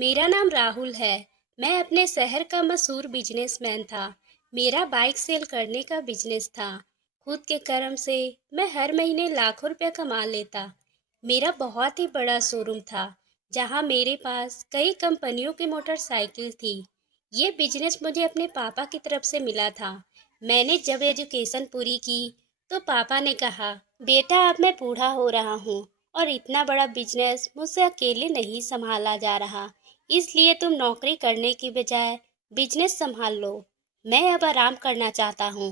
मेरा नाम राहुल है। मैं अपने शहर का मशहूर बिजनेसमैन था। मेरा बाइक सेल करने का बिजनेस था। खुद के कर्म से मैं हर महीने लाखों रुपए कमा लेता। मेरा बहुत ही बड़ा शोरूम था, जहां मेरे पास कई कंपनियों की मोटरसाइकिल थी। ये बिजनेस मुझे अपने पापा की तरफ से मिला था। मैंने जब एजुकेशन पूरी की, तो पापा ने कहा, बेटा अब मैं बूढ़ा हो रहा हूँ और इतना बड़ा बिजनेस मुझसे अकेले नहीं संभाला जा रहा। इसलिए तुम नौकरी करने की बजाय बिजनेस संभाल लो। मैं अब आराम करना चाहता हूँ।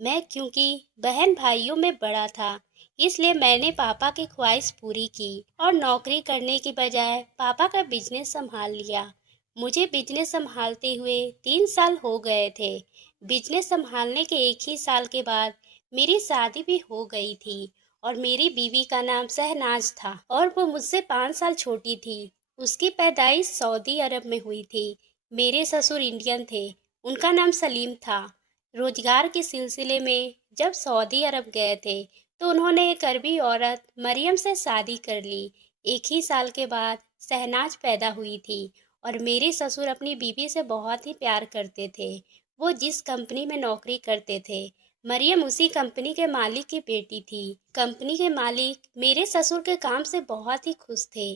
मैं क्योंकि बहन भाइयों में बड़ा था, इसलिए मैंने पापा की ख्वाहिश पूरी की और नौकरी करने की बजाय पापा का बिजनेस संभाल लिया। मुझे बिजनेस संभालते हुए 3 साल हो गए थे। बिजनेस संभालने के एक ही साल के बाद मेरी शादी भी हो गई थी और मेरी बीवी का नाम शहनाज था और वो मुझसे 5 साल छोटी थी। उसकी पैदाइश सऊदी अरब में हुई थी। मेरे ससुर इंडियन थे। उनका नाम सलीम था। रोजगार के सिलसिले में जब सऊदी अरब गए थे, तो उन्होंने एक अरबी औरत मरियम से शादी कर ली। एक ही साल के बाद शहनाज पैदा हुई थी और मेरे ससुर अपनी बीवी से बहुत ही प्यार करते थे। वो जिस कंपनी में नौकरी करते थे, मरियम उसी कंपनी के मालिक की बेटी थी। कंपनी के मालिक मेरे ससुर के काम से बहुत ही खुश थे।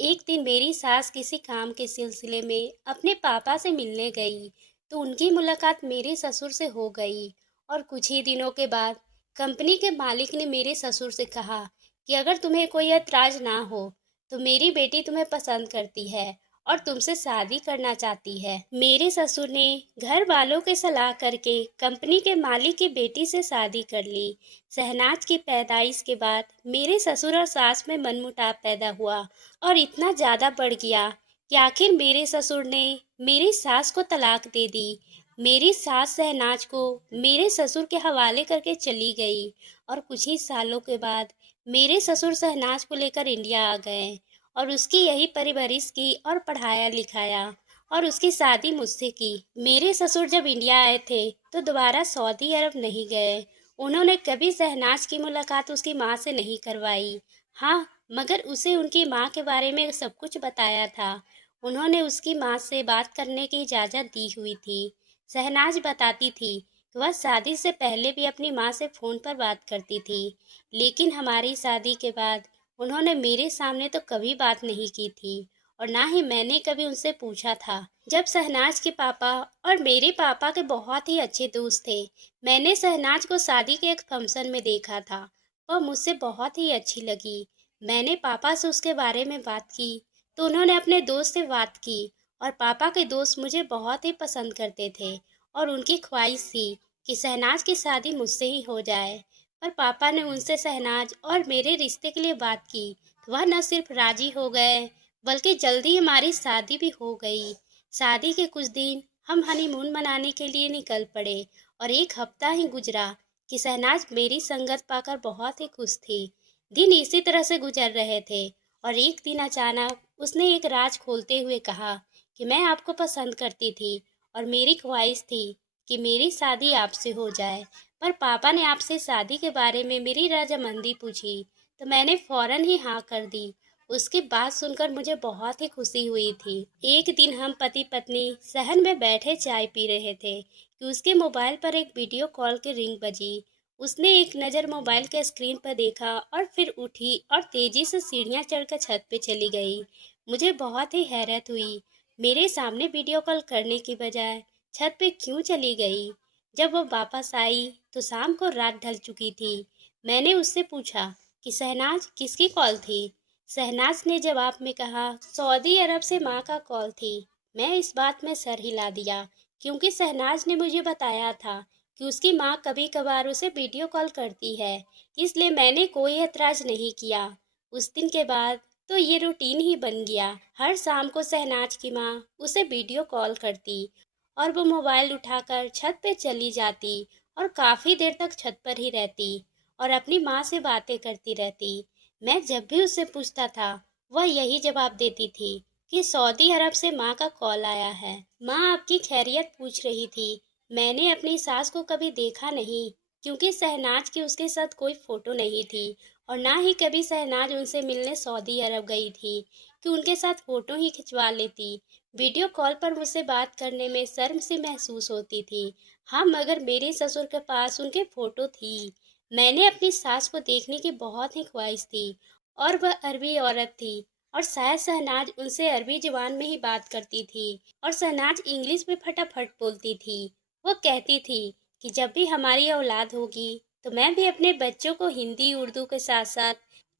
एक दिन मेरी सास किसी काम के सिलसिले में अपने पापा से मिलने गई, तो उनकी मुलाकात मेरे ससुर से हो गई और कुछ ही दिनों के बाद कंपनी के मालिक ने मेरे ससुर से कहा कि अगर तुम्हें कोई ऐतराज ना हो, तो मेरी बेटी तुम्हें पसंद करती है और तुमसे शादी करना चाहती है। मेरे ससुर ने घर वालों के सलाह करके कंपनी के मालिक की बेटी से शादी कर ली। शहनाज की पैदाइश के बाद मेरे ससुर और सास में मनमुटाव पैदा हुआ और इतना ज़्यादा बढ़ गया कि आखिर मेरे ससुर ने मेरी सास को तलाक दे दी। मेरी सास शहनाज को मेरे ससुर के हवाले करके चली गई और कुछ ही सालों के बाद मेरे ससुर शहनाज को लेकर इंडिया आ गए और उसकी यही परवरिश की और पढ़ाया लिखाया और उसकी शादी मुझसे की। मेरे ससुर जब इंडिया आए थे, तो दोबारा सऊदी अरब नहीं गए। उन्होंने कभी शहनाज की मुलाकात उसकी माँ से नहीं करवाई। हाँ, मगर उसे उनकी माँ के बारे में सब कुछ बताया था। उन्होंने उसकी माँ से बात करने की इजाज़त दी हुई थी। शहनाज बताती थी कि वह शादी से पहले भी अपनी माँ से फ़ोन पर बात करती थी, लेकिन हमारी शादी के बाद उन्होंने मेरे सामने तो कभी बात नहीं की थी और ना ही मैंने कभी उनसे पूछा था। जब शहनाज के पापा और मेरे पापा के बहुत ही अच्छे दोस्त थे, मैंने शहनाज को शादी के एक फंक्शन में देखा था। वह मुझसे बहुत ही अच्छी लगी। मैंने पापा से उसके बारे में बात की, तो उन्होंने अपने दोस्त से बात की और पापा के दोस्त मुझे बहुत ही पसंद करते थे और उनकी ख्वाहिश थी कि शहनाज की शादी मुझसे ही हो जाए। पर पापा ने उनसे शहनाज और मेरे रिश्ते के लिए बात की, तो वह न सिर्फ राजी हो गए, बल्कि जल्दी हमारी शादी भी हो गई। शादी के कुछ दिन हम हनीमून मनाने के लिए निकल पड़े और एक हफ्ता ही गुजरा कि शहनाज मेरी संगत पाकर बहुत ही खुश थी। दिन इसी तरह से गुजर रहे थे और एक दिन अचानक उसने एक राज खोलते हुए कहा कि मैं आपको पसंद करती थी और मेरी ख्वाहिश थी कि मेरी शादी आपसे हो जाए। पर पापा ने आपसे शादी के बारे में मेरी रजामंदी पूछी, तो मैंने फौरन ही हाँ कर दी। उसकी बात सुनकर मुझे बहुत ही खुशी हुई थी। एक दिन हम पति पत्नी सहन में बैठे चाय पी रहे थे कि उसके मोबाइल पर एक वीडियो कॉल की रिंग बजी। उसने एक नज़र मोबाइल के स्क्रीन पर देखा और फिर उठी और तेजी से सीढ़ियाँ चढ़कर छत पे चली गई। मुझे बहुत ही हैरत हुई। मेरे सामने वीडियो कॉल करने की बजाय छत पे क्यों चली गई? जब वो वापस आई, तो शाम को रात ढल चुकी थी। मैंने उससे पूछा कि शहनाज किसकी कॉल थी? शहनाज ने जवाब में कहा, सऊदी अरब से माँ का कॉल थी। मैं इस बात में सर हिला दिया, क्योंकि शहनाज ने मुझे बताया था कि उसकी माँ कभी कभार उसे वीडियो कॉल करती है, इसलिए मैंने कोई ऐतराज नहीं किया। उस दिन के बाद तो ये रूटीन ही बन गया। हर शाम को शहनाज की माँ उसे वीडियो कॉल करती और वो मोबाइल उठाकर छत पे चली जाती और काफ़ी देर तक छत पर ही रहती और अपनी माँ से बातें करती रहती। मैं जब भी उससे पूछता था, वह यही जवाब देती थी कि सऊदी अरब से माँ का कॉल आया है। माँ आपकी खैरियत पूछ रही थी। मैंने अपनी सास को कभी देखा नहीं, क्योंकि शहनाज की उसके साथ कोई फ़ोटो नहीं थी और ना ही कभी शहनाज उनसे मिलने सऊदी अरब गई थी कि उनके साथ फ़ोटो ही खिंचवा लेती। वीडियो कॉल पर मुझसे बात करने में शर्म सी महसूस होती थी। हाँ, मगर मेरे ससुर के पास उनके फ़ोटो थी। मैंने अपनी सास को देखने की बहुत ही ख्वाहिश थी और वह अरबी औरत थी और शायद शहनाज उनसे अरबी ज़ुबान में ही बात करती थी और शहनाज इंग्लिश में फटाफट बोलती थी। वो कहती थी कि जब भी हमारी औलाद होगी तो मैं भी अपने बच्चों को हिंदी उर्दू के साथ साथ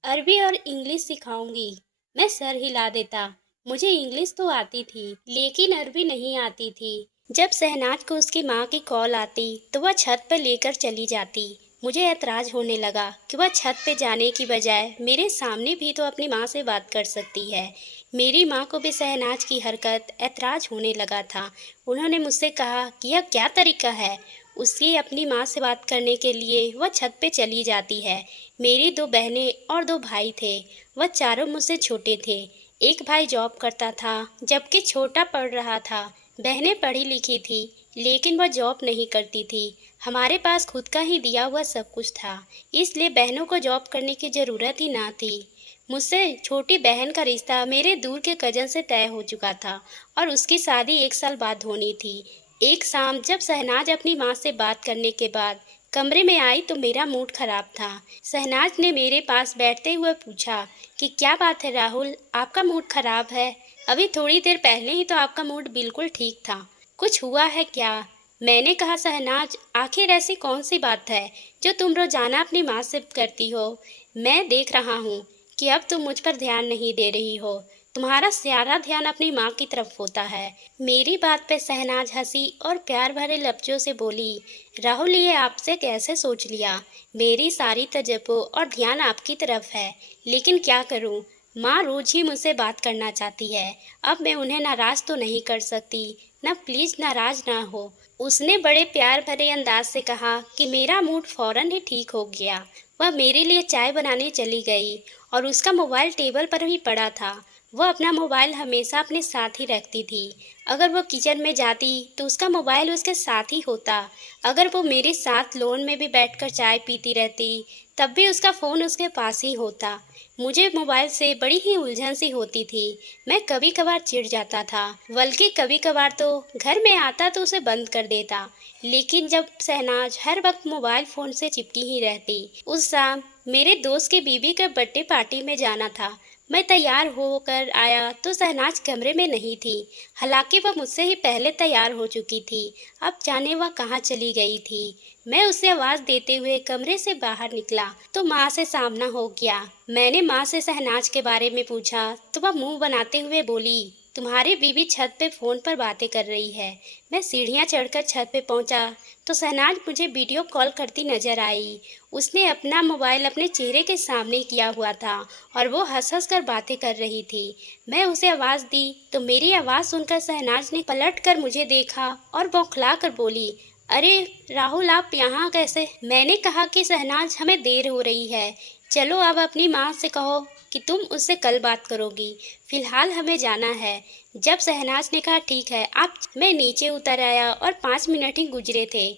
अरबी और इंग्लिश सिखाऊंगी। मैं सर हिला देता। मुझे इंग्लिश तो आती थी लेकिन अरबी नहीं आती थी। जब शहनाज को उसकी माँ की कॉल आती तो वह छत पर लेकर चली जाती। मुझे ऐतराज होने लगा कि वह छत पे जाने की बजाय मेरे सामने भी तो अपनी माँ से बात कर सकती है। मेरी माँ को भी शहनाज की हरकत ऐतराज होने लगा था। उन्होंने मुझसे कहा कि यह क्या तरीका है, उसकी अपनी माँ से बात करने के लिए वह छत पे चली जाती है। मेरी दो बहनें और दो भाई थे। वह चारों मुझसे छोटे थे। एक भाई जॉब करता था जबकि छोटा पढ़ रहा था। बहनें पढ़ी लिखी थी लेकिन वह जॉब नहीं करती थी। हमारे पास खुद का ही दिया हुआ सब कुछ था, इसलिए बहनों को जॉब करने की ज़रूरत ही ना थी। मुझसे छोटी बहन का रिश्ता मेरे दूर के कजन से तय हो चुका था और उसकी शादी 1 साल बाद होनी थी। एक शाम जब शहनाज अपनी माँ से बात करने के बाद कमरे में आई तो मेरा मूड खराब था। शहनाज ने मेरे पास बैठते हुए पूछा कि क्या बात है राहुल, आपका मूड खराब है? अभी थोड़ी देर पहले ही तो आपका मूड बिल्कुल ठीक था। कुछ हुआ है क्या? मैंने कहा शहनाज, आखिर ऐसी कौन सी बात है जो तुम रोजाना अपनी माँ से करती हो? मैं देख रहा हूँ कि अब तुम मुझ पर ध्यान नहीं दे रही हो। तुम्हारा सारा ध्यान अपनी माँ की तरफ होता है। मेरी बात पे शहनाज हंसी और प्यार भरे लफ्जों से बोली, राहुल ये आपसे कैसे सोच लिया? मेरी सारी तवज्जो और ध्यान आपकी तरफ है, लेकिन क्या करूँ, माँ रोज ही मुझसे बात करना चाहती है। अब मैं उन्हें नाराज तो नहीं कर सकती ना, प्लीज नाराज ना हो। उसने बड़े प्यार भरे अंदाज से कहा कि मेरा मूड फौरन ही ठीक हो गया। वह मेरे लिए चाय बनाने चली गई और उसका मोबाइल टेबल पर ही पड़ा था। वह अपना मोबाइल हमेशा अपने साथ ही रखती थी। अगर वो किचन में जाती तो उसका मोबाइल उसके साथ ही होता। अगर वो मेरे साथ लॉन में भी बैठकर चाय पीती रहती तब भी उसका फ़ोन उसके पास ही होता। मुझे मोबाइल से बड़ी ही उलझन सी होती थी। मैं कभी कभार चिढ़ जाता था, बल्कि कभी कभार तो घर में आता तो उसे बंद कर देता। लेकिन जब शहनाज हर वक्त मोबाइल फ़ोन से चिपकी ही रहती। उस शाम मेरे दोस्त की बीवी के बर्थडे पार्टी में जाना था। मैं तैयार होकर आया तो शहनाज कमरे में नहीं थी। हालांकि वह मुझसे ही पहले तैयार हो चुकी थी। अब जाने वह कहाँ चली गई थी। मैं उसे आवाज़ देते हुए कमरे से बाहर निकला तो माँ से सामना हो गया। मैंने माँ से शहनाज के बारे में पूछा तो वह मुंह बनाते हुए बोली, तुम्हारी बीवी छत पे फ़ोन पर बातें कर रही है। मैं सीढ़ियाँ चढ़कर छत पे पहुँचा तो शहनाज मुझे वीडियो कॉल करती नजर आई। उसने अपना मोबाइल अपने चेहरे के सामने किया हुआ था और वो हंस हंस कर बातें कर रही थी। मैं उसे आवाज़ दी तो मेरी आवाज़ सुनकर शहनाज ने पलट कर मुझे देखा और बौखला कर बोली, अरे राहुल, आप यहाँ कैसे? मैंने कहा कि शहनाज, हमें देर हो रही है, चलो अब अपनी माँ से कहो कि तुम उससे कल बात करोगी, फिलहाल हमें जाना है। जब शहनाज ने कहा ठीक है आप, मैं नीचे उतर आया और 5 मिनट ही गुजरे थे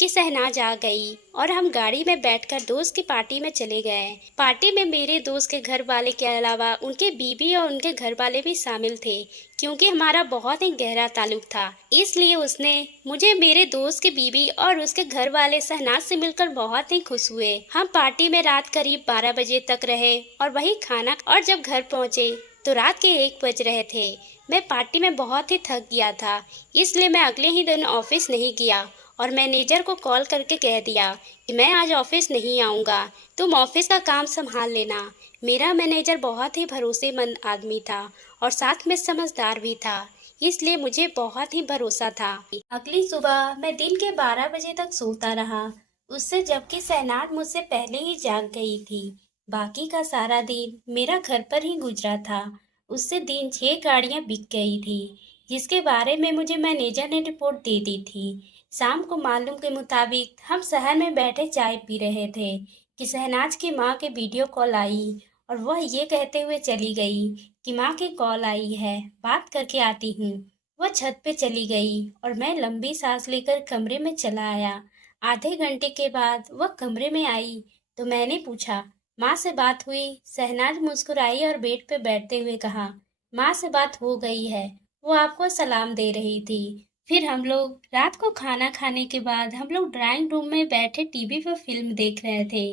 कि शहनाज आ गई और हम गाड़ी में बैठकर दोस्त की पार्टी में चले गए। पार्टी में मेरे दोस्त के घर वाले के अलावा उनके बीबी और उनके घर वाले भी शामिल थे। क्योंकि हमारा बहुत ही गहरा ताल्लुक था, इसलिए उसने मुझे मेरे दोस्त की बीबी और उसके घर वाले शहनाज से मिलकर बहुत ही खुश हुए। हम पार्टी में रात करीब 12 बजे तक रहे और वही खाना, और जब घर पहुंचे तो रात के 1 बज रहे थे। मैं पार्टी में बहुत ही थक गया था, इसलिए मैं अगले ही दिन ऑफिस नहीं गया और मैनेजर को कॉल करके कह दिया कि मैं आज ऑफिस नहीं आऊँगा, तुम ऑफिस का काम संभाल लेना। मेरा मैनेजर बहुत ही भरोसेमंद आदमी था और साथ में समझदार भी था, इसलिए मुझे बहुत ही भरोसा था। अगली सुबह मैं दिन के 12 बजे तक सोता रहा, उससे जबकि शहनाज मुझसे पहले ही जाग गई थी। बाकी का सारा दिन मेरा घर पर ही गुजरा था। उससे दिन 6 गाड़ियां बिक गई थी, जिसके बारे में मुझे मैनेजर ने रिपोर्ट दे दी थी। शाम को मालूम के मुताबिक हम शहर में बैठे चाय पी रहे थे कि शहनाज की माँ के वीडियो कॉल आई और वह ये कहते हुए चली गई कि माँ की कॉल आई है, बात करके आती हूँ। वह छत पे चली गई और मैं लंबी सांस लेकर कमरे में चला आया। आधे घंटे के बाद वह कमरे में आई तो मैंने पूछा, माँ से बात हुई। शहनाज मुस्कुराई और बेड पे बैठते हुए कहा, माँ से बात हो गई है, वो आपको सलाम दे रही थी। फिर हम लोग रात को खाना खाने के बाद हम लोग ड्राइंग रूम में बैठे टीवी पर फिल्म देख रहे थे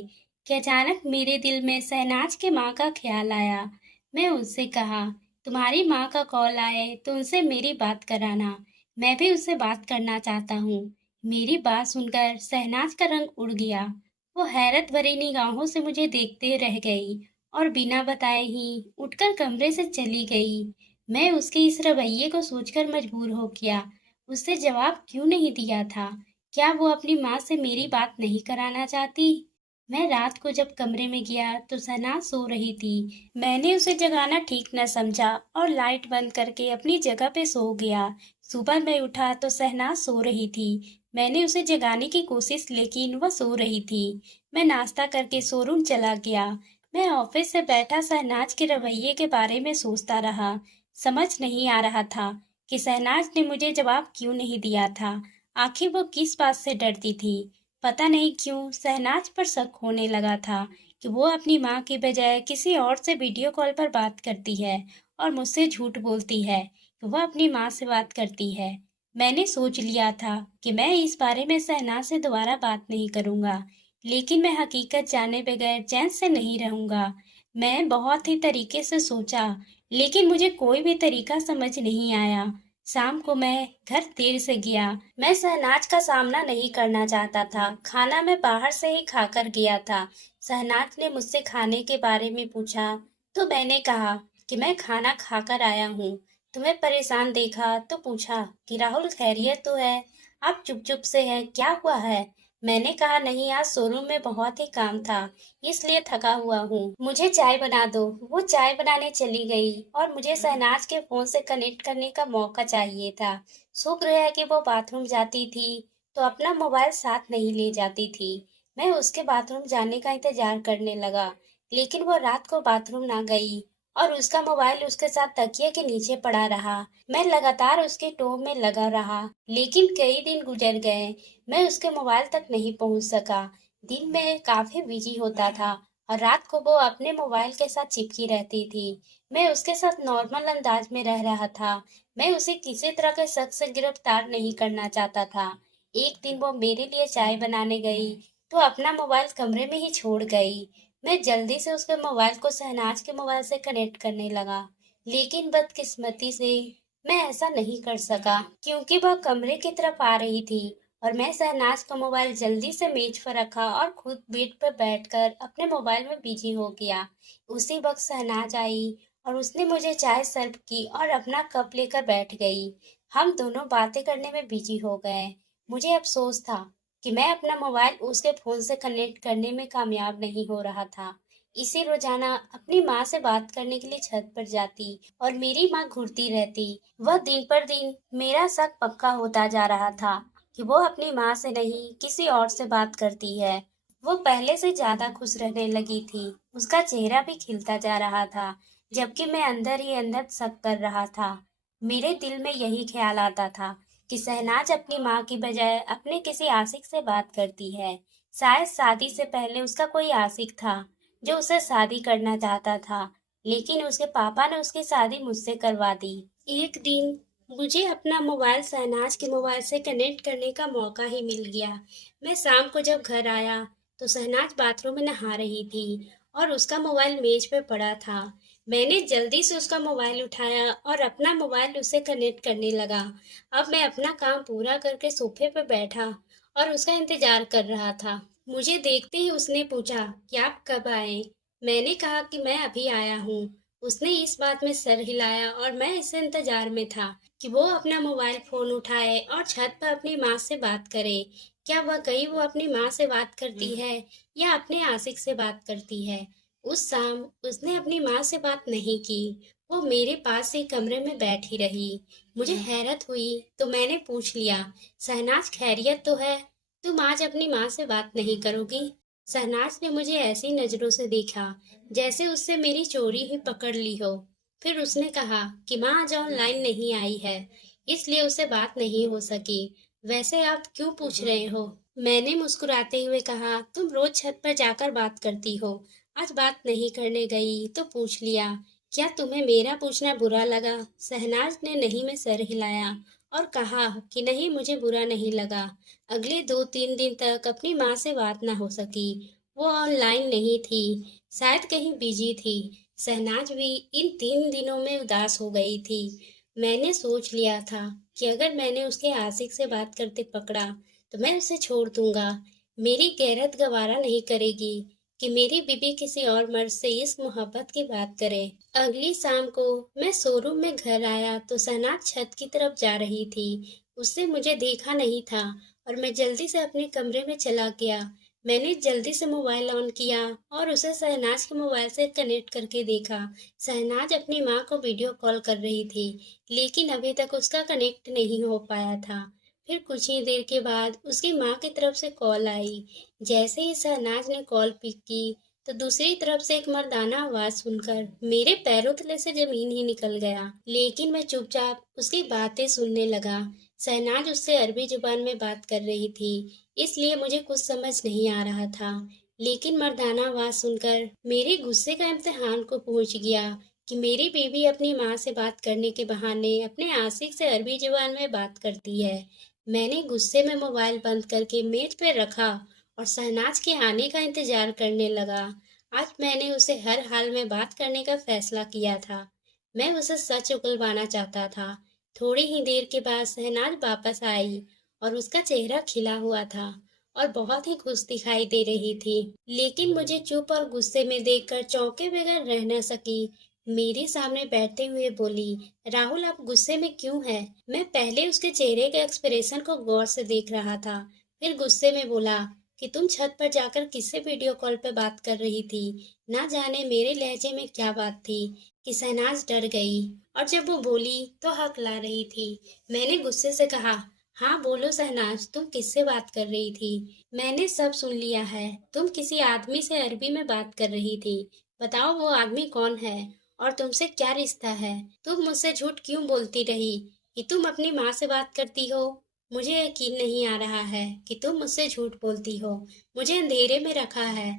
कि अचानक मेरे दिल में शहनाज के माँ का ख्याल आया। मैं उससे कहा, तुम्हारी माँ का कॉल आए तो उनसे मेरी बात कराना, मैं भी उससे बात करना चाहता हूँ। मेरी बात सुनकर शहनाज का रंग उड़ गया। वो हैरत भरी निगाहों से मुझे देखते रह गई और बिना बताए ही उठकर कमरे से चली गई। मैं उसके इस रवैये को सोचकर मजबूर हो गया। उससे जवाब क्यों नहीं दिया था? क्या वो अपनी माँ से मेरी बात नहीं कराना चाहती? मैं रात को जब कमरे में गया तो सना सो रही थी। मैंने उसे जगाना ठीक न समझा और लाइट बंद करके अपनी जगह पे सो गया। सुबह मैं उठा तो सहना सो रही थी। मैंने उसे जगाने की कोशिश लेकिन वह सो रही थी। मैं नाश्ता करके शोरूम चला गया। मैं ऑफिस से बैठा शहनाज के रवैये के बारे में सोचता रहा। समझ नहीं आ रहा था कि शहनाज ने मुझे जवाब क्यों नहीं दिया था। आखिर वो किस बात से डरती थी? पता नहीं क्यों शहनाज पर शक होने लगा था कि वो अपनी माँ की बजाय किसी और से वीडियो कॉल पर बात करती है और मुझसे झूठ बोलती है कि वह अपनी माँ से बात करती है। मैंने सोच लिया था कि मैं इस बारे में शहनाज से दोबारा बात नहीं करूंगा, लेकिन मैं हकीकत जाने बगैर चैन से नहीं रहूंगा। मैं बहुत ही तरीके से सोचा, लेकिन मुझे कोई भी तरीका समझ नहीं आया। शाम को मैं घर देर से गया। मैं शहनाज का सामना नहीं करना चाहता था। खाना मैं बाहर से ही खाकर गया था। शहनाज ने मुझसे खाने के बारे में पूछा तो मैंने कहा कि मैं खाना खाकर आया हूँ। तुम्हें परेशान देखा तो पूछा कि राहुल खैरियत तो है? आप चुप चुप से हैं, क्या हुआ है? मैंने कहा, नहीं, आज शोरूम में बहुत ही काम था, इसलिए थका हुआ हूँ, मुझे चाय बना दो। वो चाय बनाने चली गई और मुझे शहनाज के फोन से कनेक्ट करने का मौका चाहिए था। शुक्र है कि वो बाथरूम जाती थी तो अपना मोबाइल साथ नहीं ले जाती थी। मैं उसके बाथरूम जाने का इंतजार करने लगा, लेकिन वो रात को बाथरूम ना गई और उसका मोबाइल उसके साथ तकिए के नीचे पड़ा रहा। मैं लगातार उसके टोह में लगा रहा, लेकिन कई दिन गुजर गए, मैं उसके मोबाइल तक नहीं पहुंच सका। दिन में काफी बिजी होता था और रात को वो अपने मोबाइल के साथ चिपकी रहती थी। मैं उसके साथ नॉर्मल अंदाज में रह रहा था। मैं उसे किसी तरह के शक से गिरफ्तार नहीं करना चाहता था। एक दिन वो मेरे लिए चाय बनाने गई तो अपना मोबाइल कमरे में ही छोड़ गई। मैं जल्दी से उसके मोबाइल को शहनाज के मोबाइल से कनेक्ट करने लगा, लेकिन बदकिस्मती से मैं ऐसा नहीं कर सका क्योंकि वह कमरे की तरफ आ रही थी और मैं शहनाज का मोबाइल जल्दी से मेज पर रखा और खुद बेड पर बैठकर अपने मोबाइल में बिजी हो गया। उसी वक्त शहनाज आई और उसने मुझे चाय सर्व की और अपना कप लेकर बैठ गई। हम दोनों बातें करने में बिजी हो गए। मुझे अफसोस था कि मैं अपना मोबाइल उसके फोन से कनेक्ट करने में कामयाब नहीं हो रहा था। इसी रोजाना अपनी माँ से बात करने के लिए छत पर जाती और मेरी माँ घूरती रहती। वह दिन पर दिन मेरा शक पक्का होता जा रहा था कि वो अपनी माँ से नहीं किसी और से बात करती है। वो पहले से ज्यादा खुश रहने लगी थी। उसका चेहरा भी खिलता जा रहा था, जबकि मैं अंदर ही अंदर शक कर रहा था। मेरे दिल में यही ख्याल आता था कि शहनाज अपनी माँ की बजाय अपने किसी आशिक से बात करती है। शायद शादी से पहले उसका कोई आशिक था जो उसे शादी करना चाहता था, लेकिन उसके पापा ने उसकी शादी मुझसे करवा दी। एक दिन मुझे अपना मोबाइल शहनाज के मोबाइल से कनेक्ट करने का मौका ही मिल गया। मैं शाम को जब घर आया तो शहनाज बाथरूम में नहा रही थी और उसका मोबाइल मेज पे पड़ा था। मैंने जल्दी से उसका मोबाइल उठाया और अपना मोबाइल उसे कनेक्ट करने लगा। अब मैं अपना काम पूरा करके सोफे पर बैठा और उसका इंतजार कर रहा था। मुझे देखते ही उसने पूछा कि आप कब आए? मैंने कहा कि मैं अभी आया हूँ। उसने इस बात में सर हिलाया और मैं इस इंतजार में था कि वो अपना मोबाइल फोन उठाए और छत पर अपनी माँ से बात करे। क्या वाकई वो अपनी माँ से बात करती है या अपने आशिक से बात करती है? उस शाम उसने अपनी माँ से बात नहीं की। वो मेरे पास ही कमरे में बैठी रही। मुझे हैरत हुई तो मैंने पूछ लिया, शहनाज खैरियत तो है? तुम आज अपनी माँ से बात नहीं करोगी? शहनाज ने मुझे ऐसी नजरों से देखा जैसे उससे मेरी चोरी ही पकड़ ली हो। फिर उसने कहा कि माँ आज ऑनलाइन नहीं आई है, इसलिए उससे बात नहीं हो सकी। वैसे आप क्यों पूछ रहे हो? मैंने मुस्कुराते हुए कहा, तुम रोज छत पर जाकर बात करती हो, आज बात नहीं करने गई तो पूछ लिया, क्या तुम्हें मेरा पूछना बुरा लगा? शहनाज ने नहीं में सर हिलाया और कहा कि नहीं, मुझे बुरा नहीं लगा। अगले 2-3 दिन तक अपनी माँ से बात ना हो सकी। वो ऑनलाइन नहीं थी, शायद कहीं बिजी थी। शहनाज भी इन 3 दिनों में उदास हो गई थी। मैंने सोच लिया था कि अगर मैंने उसके आशिक से बात करते पकड़ा तो मैं उसे छोड़ दूंगा। मेरी गैरत गवारा नहीं करेगी कि मेरी बीबी किसी और मर्द से इस मोहब्बत की बात करे। अगली शाम को मैं शोरूम में घर आया तो सनात छत की तरफ जा रही थी। उसने मुझे देखा नहीं था और मैं जल्दी से अपने कमरे में चला गया। मैंने जल्दी से मोबाइल ऑन किया और उसे शहनाज के मोबाइल से कनेक्ट करके देखा। शहनाज अपनी माँ को वीडियो कॉल कर रही थी, लेकिन अभी तक उसका कनेक्ट नहीं हो पाया था। फिर कुछ ही देर के बाद उसकी माँ की तरफ से कॉल आई। जैसे ही शहनाज ने कॉल पिक की तो दूसरी तरफ से एक मर्दाना आवाज सुनकर मेरे पैरों तले से जमीन ही निकल गया। लेकिन मैं चुपचाप उसकी बातें सुनने लगा। शहनाज उससे अरबी जुबान में बात कर रही थी, इसलिए मुझे कुछ समझ नहीं आ रहा था। लेकिन मर्दाना आवाज सुनकर मेरे गुस्से का इम्तिहान को पहुंच गया कि मेरी बीवी अपनी माँ से बात करने के बहाने अपने आशिक से अरबी जुबान में बात करती है। मैंने गुस्से में मोबाइल बंद करके मेज पे रखा और शहनाज के आने का इंतजार करने लगा। आज मैंने उसे हर हाल में बात करने का फैसला किया था। मैं उसे सच उगलवाना चाहता था। थोड़ी ही देर के बाद शहनाज वापस आई और उसका चेहरा खिला हुआ था और बहुत ही खुश दिखाई दे रही थी। लेकिन मुझे चुप और गुस्से में देखकर चौंके बगैर रह न सकी। मेरे सामने बैठते हुए बोली, राहुल आप गुस्से में क्यों हैं? मैं पहले उसके चेहरे के एक्सप्रेशन को गौर से देख रहा था, फिर गुस्से में बोला कि तुम छत पर जाकर किससे वीडियो कॉल पे बात कर रही थी? ना जाने मेरे लहजे में क्या बात थी कि शहनाज डर गई और जब वो बोली तो हकला रही थी। मैंने गुस्से से कहा, हाँ बोलो शहनाज, तुम किससे बात कर रही थी? मैंने सब सुन लिया है। तुम किसी आदमी से अरबी में बात कर रही थी। बताओ वो आदमी कौन है और तुमसे क्या रिश्ता है? तुम मुझसे झूठ क्यों बोलती रही कि तुम अपनी माँ से बात करती हो? मुझे यकीन नहीं आ रहा है कि तुम मुझसे झूठ बोलती हो। मुझे अंधेरे में रखा है।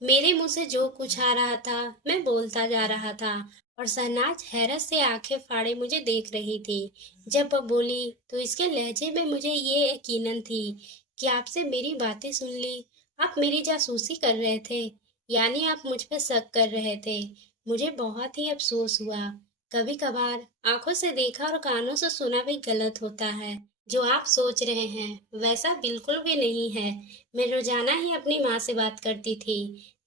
मेरे मुंह से जो कुछ आ रहा था मैं बोलता जा रहा था और शहनाज हैरत से आंखें फाड़े मुझे देख रही थी। जब वह बोली तो इसके लहजे में मुझे ये यकीनन थी कि आपसे मेरी बातें सुन ली। आप मेरी जासूसी कर रहे थे, यानी आप मुझ पर शक कर रहे थे। मुझे बहुत ही अफसोस हुआ। कभी कभार आंखों से देखा और कानों से सुना भी गलत होता है। जो आप सोच रहे हैं वैसा बिल्कुल भी नहीं है। मैं रोजाना ही अपनी माँ से बात करती थी।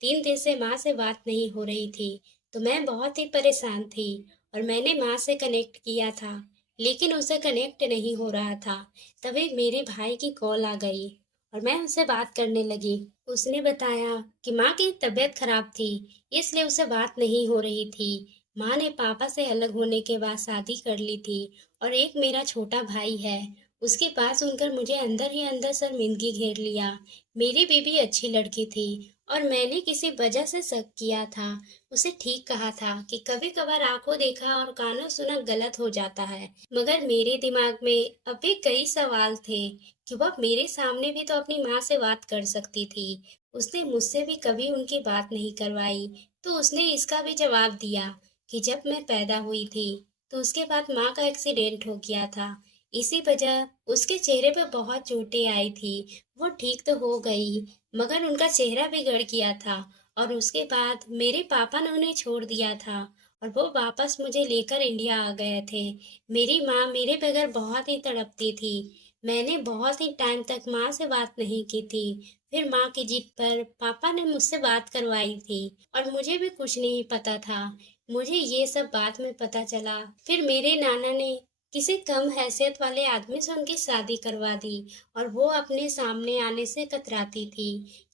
3 दिन से माँ से बात नहीं हो रही थी तो मैं बहुत ही परेशान थी और मैंने माँ से कनेक्ट किया था, लेकिन उसे कनेक्ट नहीं हो रहा था। तभी मेरे भाई की कॉल आ गई और मैं उससे बात करने लगी। उसने बताया कि माँ की तबीयत खराब थी, इसलिए उसे बात नहीं हो रही थी। माँ ने पापा से अलग होने के बाद शादी कर ली थी और एक मेरा छोटा भाई है। उसकी बात सुनकर मुझे अंदर ही अंदर शर्मिंदगी घेर लिया। मेरी बीबी अच्छी लड़की थी और मैंने किसी वजह से शक किया था। उसे ठीक कहा था कि कभी कभार आंखों देखा और कानों सुना गलत हो जाता है, मगर मेरे दिमाग में अब भी कई सवाल थे कि वह मेरे सामने भी तो अपनी माँ से बात कर सकती थी। उसने मुझसे भी कभी उनकी बात नहीं करवाई। तो उसने इसका भी जवाब दिया कि जब मैं पैदा हुई थी तो उसके बाद माँ का एक्सीडेंट हो गया था। इसी वजह उसके चेहरे पर बहुत चोटें आई थी। वो ठीक तो हो गई, मगर उनका चेहरा बिगड़ गया था और उसके बाद मेरे पापा ने उन्हें छोड़ दिया था और वो वापस मुझे लेकर इंडिया आ गए थे। मेरी माँ मेरे बगैर बहुत ही तड़पती थी। मैंने बहुत ही टाइम तक माँ से बात नहीं की थी। फिर माँ की जिद पर पापा ने मुझसे बात करवाई थी और मुझे भी कुछ नहीं पता था। मुझे ये सब बाद में पता चला। फिर मेरे नाना ने किसी कम हैसियत वाले आदमी से उनकी शादी करवा दी और वो अपने सामने आने से कतराती थी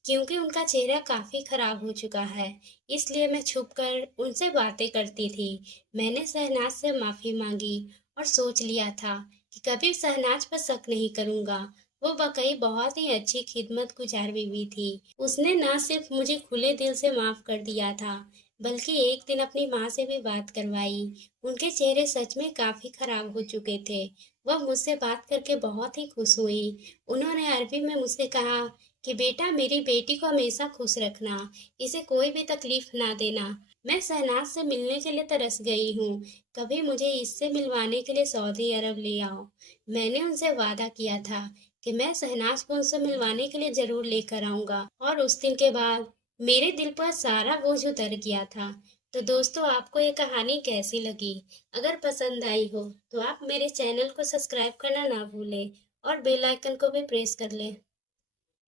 क्योंकि उनका चेहरा काफी खराब हो चुका है। इसलिए मैं छुपकर उनसे बातें करती थी। मैंने शहनाज से माफी मांगी और सोच लिया था कि कभी शहनाज पर शक नहीं करूंगा। वो वाकई बहुत ही अच्छी खिदमत गुजार बीवी थी। उसने ना सिर्फ मुझे खुले दिल से माफ कर दिया था, बल्कि एक दिन अपनी माँ से भी बात करवाई। उनके चेहरे सच में काफी खराब हो चुके थे। वह मुझसे बात करके बहुत ही खुश हुई। उन्होंने अरबी में मुझसे कहा कि बेटा मेरी बेटी को हमेशा खुश रखना, इसे कोई भी तकलीफ ना देना। मैं शहनाज से मिलने के लिए तरस गई हूँ, कभी मुझे इससे मिलवाने के लिए सऊदी अरब ले आओ। मैंने उनसे वादा किया था कि मैं शहनाज को उनसे मिलवाने के लिए जरूर लेकर आऊंगा, और उस दिन के बाद मेरे दिल पर सारा बोझ उतर गया था। तो दोस्तों, आपको ये कहानी कैसी लगी? अगर पसंद आई हो तो आप मेरे चैनल को सब्सक्राइब करना ना भूलें और बेल आइकन को भी प्रेस कर लें।